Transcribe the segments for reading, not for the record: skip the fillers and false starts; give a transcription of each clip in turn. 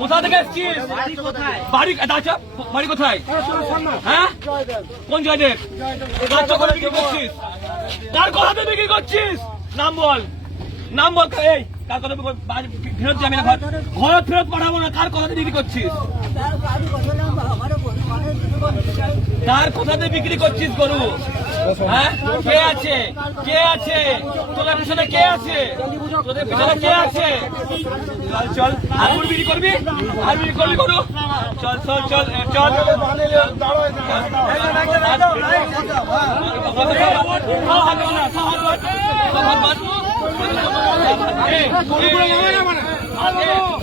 কোথা থেকে এসছিস? বাড়ি কোথায়? হ্যাঁ, কোন জয়দেব? বিক্রি করছিস? কার কথাতে বিক্রি করছিস? নাম বল, নাম বল। এই কার কথা ফেরত যাবি না? ঘর ফেরত পাঠাবো না। কার কথাতে বিক্রি করছিস? কার কথাতে বিক্রি করছিস গরু? হ্যাঁ, কে আছে? কে আছে তোদের পিছনে? কে আছে তোদের পিছনে? কে আছে? চল চল, আর বিক্রি করবি? আর বিক্রি করবি গরু? চল চল চল চল।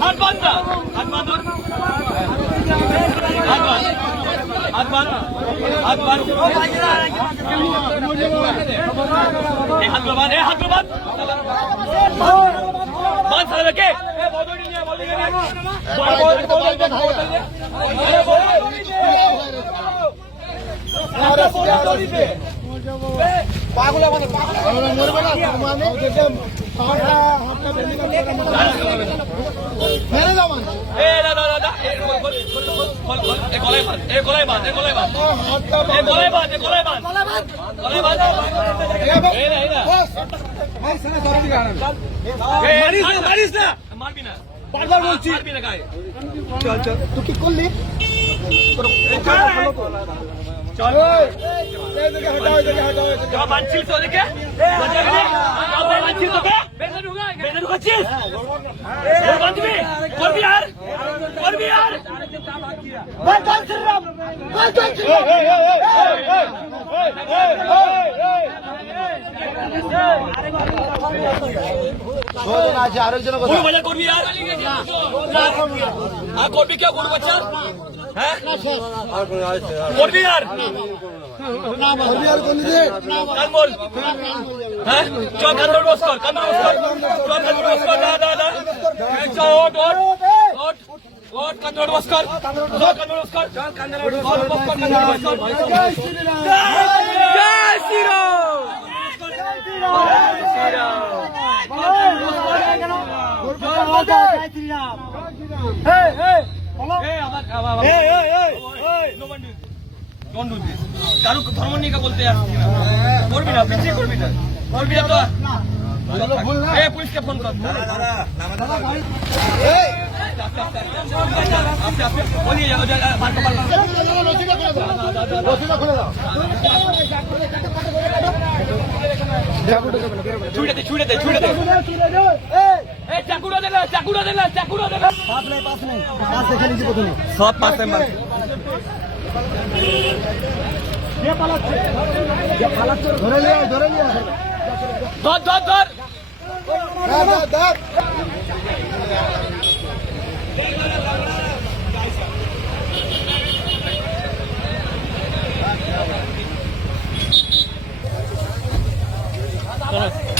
হাত বাঁধ না, হাত বাঁধ, হাত বাঁধ, হাত বাঁধ, হাত বাঁধ, হাত বাঁধ, বাঁধ সারা কে? পাগলা মানে মরবে না মারবি না, বারবার বলছি। চল চল, তুই কি করলি? চল বাঁধছিস ওদেরকে, বাঁধছিস তোকে, বেঁধে ঢুকাচ্ছিস। বাঁধবি, করবি আর করবি আর করবি আর করবি কেউ গরু বাচ্চা? হ্যাঁ করবি আর হ্যাঁ, চল কান্দর বস কর, কান্দর বস কর, চল কান্দর বস কর, ওট কান্দর বস কর, কান্দর বস কর, চল কান্দর বস কর, কান্দর বস কর। জয় শ্রীরাম, জয় শ্রীরাম, জয় শ্রীরাম। কারো ধর্ম নিয়ে বলতে আসছি না, করবি না, পিছিয়ে করবি না, করবি না তো পুলিশকে ফোন কর। ছুড়ে দে, ছুড়ে দে, ছুড়ে দে, চাকুরা দিলে, চাকুরা দিলে, চাকুরা দিলে। সব পাশে মার ধরে নিয়ে, ধরে নিয়ে, ধর ধর ধর, ধর। Correct.